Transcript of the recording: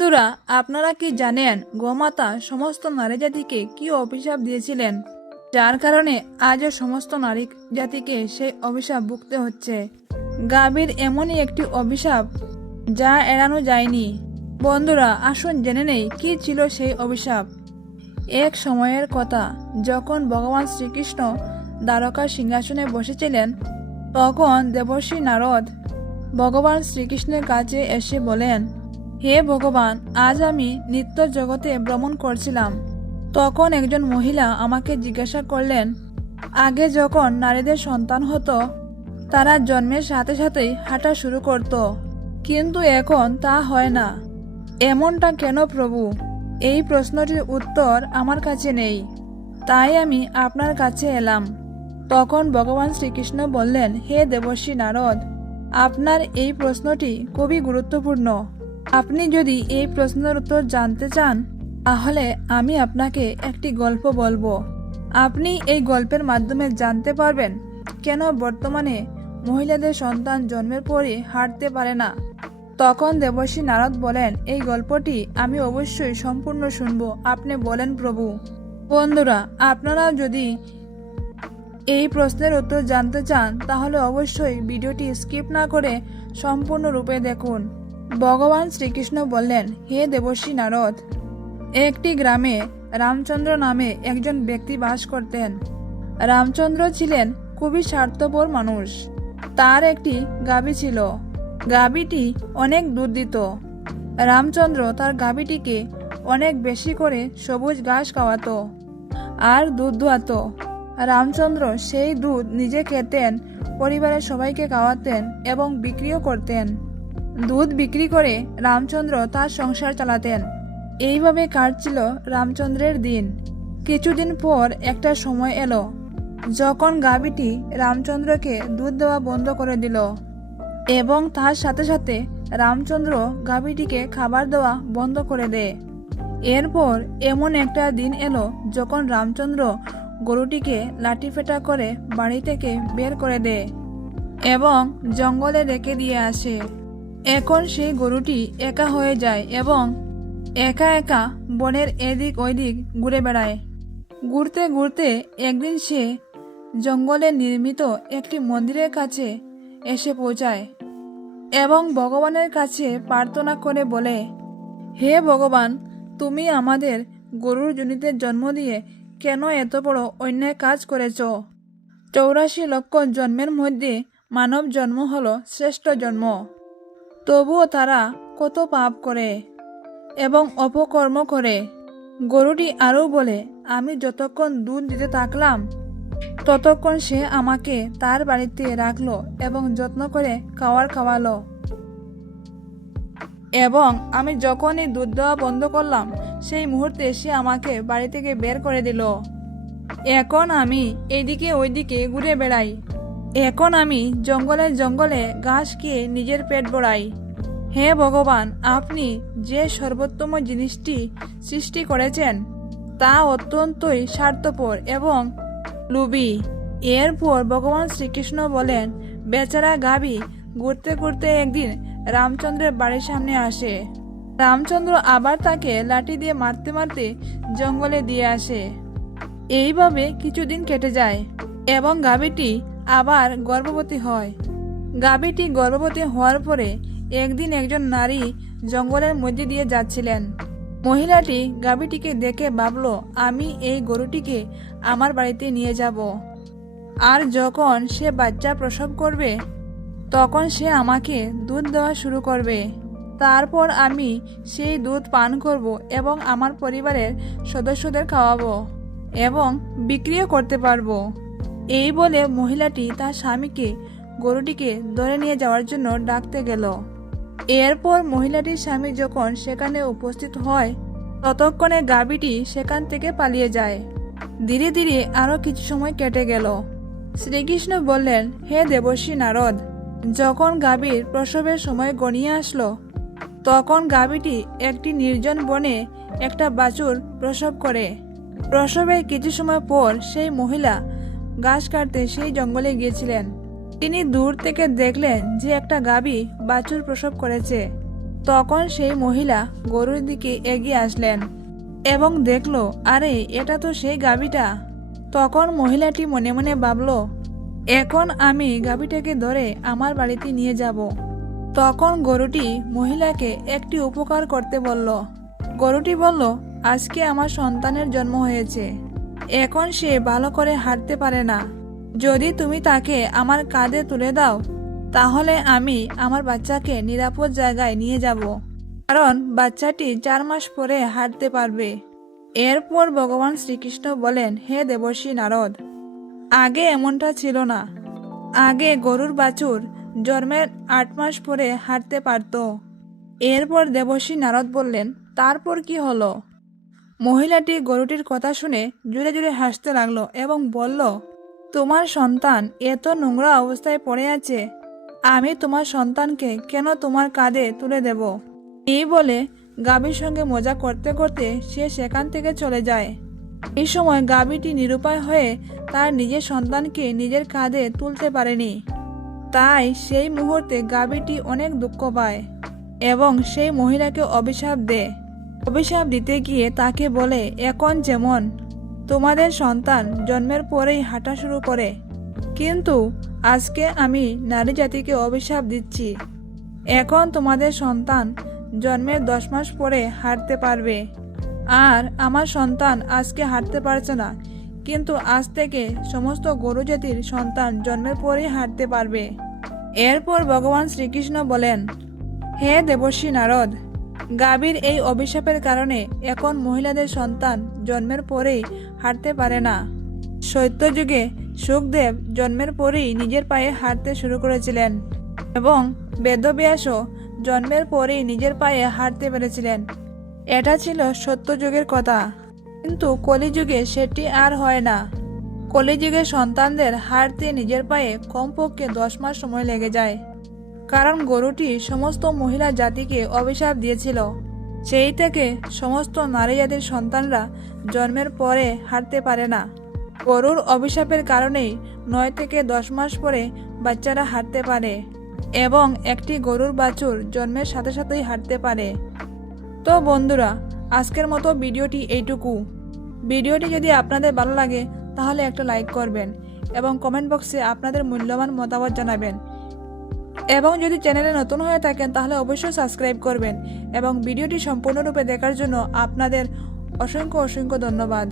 বন্ধুরা, আপনারা কি জানেন গোমাতা সমস্ত নারী জাতিকে কি অভিশাপ দিয়েছিলেন, যার কারণে আজও সমস্ত নারী জাতিকে সেই অভিশাপ ভুগতে হচ্ছে। গাভীর এমনই একটি অভিশাপ যা এড়ানো যায়নি। বন্ধুরা, আসুন জেনে নেই কি ছিল সেই অভিশাপ। এক সময়ের কথা, যখন ভগবান শ্রীকৃষ্ণ দ্বারকার সিংহাসনে বসেছিলেন, তখন দেবর্ষি নারদ ভগবান শ্রীকৃষ্ণের কাছে এসে বলেন, হে ভগবান, আজ আমি নিত্য জগতে ভ্রমণ করছিলাম। তখন একজন মহিলা আমাকে জিজ্ঞাসা করলেন, আগে যখন নারীদের সন্তান হতো তারা জন্মের সাথে সাথেই হাঁটা শুরু করত, কিন্তু এখন তা হয় না। এমনটা কেন প্রভু? এই প্রশ্নটির উত্তর আমার কাছে নেই, তাই আমি আপনার কাছে এলাম। তখন ভগবান শ্রীকৃষ্ণ বললেন, হে দেবর্ষি নারদ, আপনার এই প্রশ্নটি খুবই গুরুত্বপূর্ণ। আপনি যদি এই প্রশ্নের উত্তর জানতে চান, তাহলে আমি আপনাকে একটি গল্প বলবো। আপনি এই গল্পের মাধ্যমে জানতে পারবেন কেন বর্তমানে মহিলাদের সন্তান জন্মের পরই হাঁটতে পারে না। তখন দেবর্ষি নারদ বলেন, এই গল্পটি আমি অবশ্যই সম্পূর্ণ শুনবো, আপনি বলেন প্রভু। বন্ধুরা, আপনারা যদি এই প্রশ্নের উত্তর জানতে চান, তাহলে অবশ্যই ভিডিওটি স্কিপ না করে সম্পূর্ণরূপে দেখুন। ভগবান শ্রীকৃষ্ণ বললেন, হে দেবর্ষি নারদ, একটি গ্রামে রামচন্দ্র নামে একজন ব্যক্তি বাস করতেন। রামচন্দ্র ছিলেন খুবই স্বার্থপর মানুষ। তার একটি গাভী ছিল। গাভীটি অনেক দুধ দিত। রামচন্দ্র তার গাভীটিকে অনেক বেশি করে সবুজ ঘাস খাওয়াতো আর দুধ দোয়াতো। রামচন্দ্র সেই দুধ নিজে খেতেন, পরিবারের সবাইকে খাওয়াতেন এবং বিক্রিও করতেন। দুধ বিক্রি করে রামচন্দ্র তার সংসার চালাতেন। এইভাবে কাটছিল রামচন্দ্রের দিন। কিছুদিন পর একটা সময় এলো যখন গাভীটি রামচন্দ্রকে দুধ দেওয়া বন্ধ করে দিল এবং তার সাথে সাথে রামচন্দ্র গাভীটিকে খাবার দেওয়া বন্ধ করে দেয়। এরপর এমন একটা দিন এলো যখন রামচন্দ্র গরুটিকে লাঠিপেটা করে বাড়ি থেকে বের করে দেয় এবং জঙ্গলে রেখে দিয়ে আসে। এখন সেই গরুটি একা হয়ে যায় এবং একা একা বনের এদিক ওইদিক ঘুরে বেড়ায়। ঘুরতে ঘুরতে একদিন সে জঙ্গলে নির্মিত একটি মন্দিরের কাছে এসে পৌঁছায় এবং ভগবানের কাছে প্রার্থনা করে বলে, হে ভগবান, তুমি আমাদের গরুর জনিতে জন্ম দিয়ে কেন এত বড় অন্যায় কাজ করেছ? 84 লক্ষ জন্মের মধ্যে মানব জন্ম হলো শ্রেষ্ঠ জন্ম, তবুও তারা কত পাপ করে এবং অপকর্ম করে। গরুটি আরও বলে, আমি যতক্ষণ দুধ দিতে থাকলাম ততক্ষণ সে আমাকে তার বাড়িতে রাখলো এবং যত্ন করে খাওয়ালো, এবং আমি যখনই দুধ দেওয়া বন্ধ করলাম সেই মুহূর্তে সে আমাকে বাড়ি থেকে বের করে দিল। এখন আমি এইদিকে ওইদিকে ঘুরে বেড়াই। এখন আমি জঙ্গলে জঙ্গলে ঘাস খেয়ে নিজের পেট ভরাই। হে ভগবান, আপনি যে সর্বোত্তম জিনিসটি সৃষ্টি করেছেন তা অত্যন্তই স্বার্থপর এবং লোভী। এরপর ভগবান শ্রীকৃষ্ণ বলেন, বেচারা গাভী ঘুরতে ঘুরতে একদিন রামচন্দ্রের বাড়ির সামনে আসে। রামচন্দ্র আবার তাকে লাঠি দিয়ে মারতে মারতে জঙ্গলে দিয়ে আসে। এইভাবে কিছুদিন কেটে যায় এবং গাভীটি আবার গর্ভবতী হয়। গাভীটি গর্ভবতী হওয়ার পরে একদিন একজন নারী জঙ্গলের মধ্যে দিয়ে যাচ্ছিলেন। মহিলাটি গাভীটিকে দেখে ভাবল, আমি এই গরুটিকে আমার বাড়িতে নিয়ে যাব, আর যখন সে বাচ্চা প্রসব করবে তখন সে আমাকে দুধ দেওয়া শুরু করবে। তারপর আমি সেই দুধ পান করব এবং আমার পরিবারের সদস্যদের খাওয়াবো এবং বিক্রিও করতে পারবো। এই বলে মহিলাটি তার স্বামীকে গরুটিকে ধরে নিয়ে যাওয়ার জন্য ডাকতে গেল। এরপর মহিলাটির স্বামী যখন সেখানে উপস্থিত হয়, ততক্ষণে গাভীটি সেখান থেকে পালিয়ে যায়। ধীরে ধীরে আরও কিছু সময় কেটে গেল। শ্রীকৃষ্ণ বললেন, হে দেবর্ষি নারদ, যখন গাভীর প্রসবের সময় গড়িয়ে আসলো, তখন গাভীটি একটি নির্জন বনে একটা বাছুর প্রসব করে। প্রসবের কিছু সময় পর সেই মহিলা ঘাস কাটতে সেই জঙ্গলে গিয়েছিলেন। তিনি দূর থেকে দেখলেন যে একটা গাভী বাছুর প্রসব করেছে। তখন সেই মহিলা গরুর দিকে এগিয়ে আসলেন এবং দেখলো, আরে এটা তো সেই গাভীটা। তখন মহিলাটি মনে মনে ভাবলো, এখন আমি গাভীটাকে ধরে আমার বাড়িতে নিয়ে যাব। তখন গরুটি মহিলাকে একটি উপকার করতে বলল। গরুটি বলল, আজকে আমার সন্তানের জন্ম হয়েছে, এখন সে ভালো করে হাঁটতে পারে না। যদি তুমি তাকে আমার কাঁধে তুলে দাও তাহলে আমি আমার বাচ্চাকে নিরাপদ জায়গায় নিয়ে যাব, কারণ বাচ্চাটি 4 মাস পরে হাঁটতে পারবে। এরপর ভগবান শ্রীকৃষ্ণ বলেন, হে দেবর্ষি নারদ, আগে এমনটা ছিল না। আগে গরুর বাছুর জন্মের 8 মাস পরে হাঁটতে পারত। এরপর দেবর্ষি নারদ বললেন, তারপর কি হলো? মহিলাটি গরুটির কথা শুনে জোরে জোরে হাসতে লাগলো এবং বলল, তোমার সন্তান এত নোংরা অবস্থায় পড়ে আছে, আমি তোমার সন্তানকে কেন তোমার কাঁধে তুলে দেব? এই বলে গাভীর সঙ্গে মজা করতে করতে সে সেখান থেকে চলে যায়। এই সময় গাভীটি নিরুপায় হয়ে তার নিজের সন্তানকে নিজের কাঁধে তুলতে পারেনি। তাই সেই মুহূর্তে গাভীটি অনেক দুঃখ পায় এবং সেই মহিলাকে অভিশাপ দেয়। অভিশাপ দিতে গিয়ে তাকে বলে, এখন যেমন তোমাদের সন্তান জন্মের পরেই হাঁটা শুরু করে, কিন্তু আজকে আমি নারী জাতিকে অভিশাপ দিচ্ছি, এখন তোমাদের সন্তান জন্মের 10 মাস পরে হাঁটতে পারবে। আর আমার সন্তান আজকে হাঁটতে পারছে না, কিন্তু আজ থেকে সমস্ত গরু জাতির সন্তান জন্মের পরেই হাঁটতে পারবে। এরপর ভগবান শ্রীকৃষ্ণ বলেন, হে দেবর্ষি নারদ, গাভীর এই অভিশাপের কারণে এখন মহিলাদের সন্তান জন্মের পরেই হাঁটতে পারে না। সত্যযুগে সুখদেব জন্মের পরেই নিজের পায়ে হাঁটতে শুরু করেছিলেন এবং বেদব্যাসও জন্মের পরেই নিজের পায়ে হাঁটতে পেরেছিলেন। এটা ছিল সত্যযুগের কথা, কিন্তু কলিযুগে সেটি আর হয় না। কলিযুগে সন্তানদের হাঁটতে নিজের পায়ে কমপক্ষে 10 মাস সময় লেগে যায়, কারণ গরুটি সমস্ত মহিলা জাতিকে অভিশাপ দিয়েছিল। সেই থেকে সমস্ত নারী জাতির সন্তানরা জন্মের পরে হাঁটতে পারে না। গরুর অভিশাপের কারণেই 9 থেকে 10 মাস পরে বাচ্চারা হাঁটতে পারে এবং একটি গরুর বাছুর জন্মের সাথে সাথেই হাঁটতে পারে। তো বন্ধুরা, আজকের মতো ভিডিওটি এইটুকু। ভিডিওটি যদি আপনাদের ভালো লাগে তাহলে একটা লাইক করবেন এবং কমেন্ট বক্সে আপনাদের মূল্যবান মতামত জানাবেন। এবং যদি চ্যানেলে নতুন হয়ে থাকেন তাহলে অবশ্যই সাবস্ক্রাইব করবেন। এবং ভিডিওটি সম্পূর্ণরূপে দেখার জন্য আপনাদের অসংখ্য ধন্যবাদ।